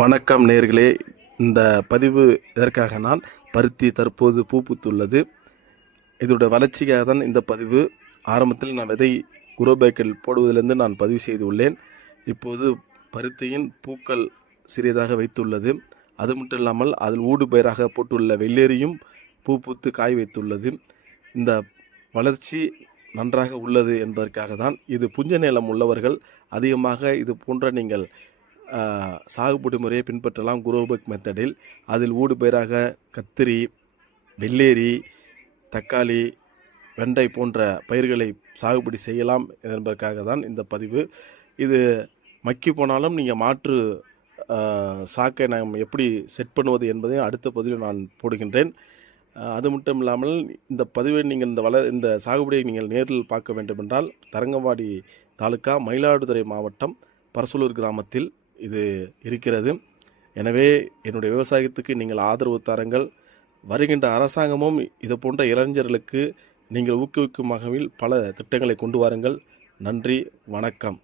வணக்கம் நேர்களே. இந்த பதிவு எதற்காக நான் பருத்தி தற்போது பூ பூத்துள்ளது. இதோட வளர்ச்சிக்காக தான் இந்த பதிவு. ஆரம்பத்தில் நான் விதை குரோ பேக்கில் போடுவதிலிருந்து நான் பதிவு செய்து உள்ளேன். இப்போது பருத்தியின் பூக்கள் சிறியதாக வைத்துள்ளது. அது மட்டும் இல்லாமல் அதில் ஊடு பயிராக போட்டுள்ள வெள்ளேரியும் பூ பூத்து காய் வைத்துள்ளது. இந்த வளர்ச்சி நன்றாக உள்ளது என்பதற்காக தான். இது புஞ்ச நிலம் உள்ளவர்கள் அதிகமாக இது போன்ற நீங்கள் சாகுபடி முறையை பின்பற்றலாம். குரோபேக் மெத்தடில் அதில் ஊடு பயிராக கத்திரி, வெள்ளேரி, தக்காளி, வெண்டை போன்ற பயிர்களை சாகுபடி செய்யலாம் என்பதற்காக தான் இந்த பதிவு. இது மக்கி போனாலும் நீங்கள் மாற்று சாக்கை நாம் எப்படி செட் பண்ணுவது என்பதையும் அடுத்த பதிவில் நான் போடுகின்றேன். அது மட்டும் இல்லாமல் இந்த பதிவை நீங்கள் இந்த சாகுபடியை நீங்கள் நேரில் பார்க்க வேண்டுமென்றால் தரங்கம்பாடி தாலுக்கா, மயிலாடுதுறை மாவட்டம், பரசலூர் கிராமத்தில் இது இருக்கிறது. எனவே என்னுடைய விவசாயத்துக்கு நீங்கள் ஆதரவு தாருங்கள். வருகின்ற அரசாங்கமும் இது போன்ற இளைஞர்களுக்கு நீங்கள் ஊக்குவிக்கும் வகையில் பல திட்டங்களை கொண்டு வாருங்கள். நன்றி, வணக்கம்.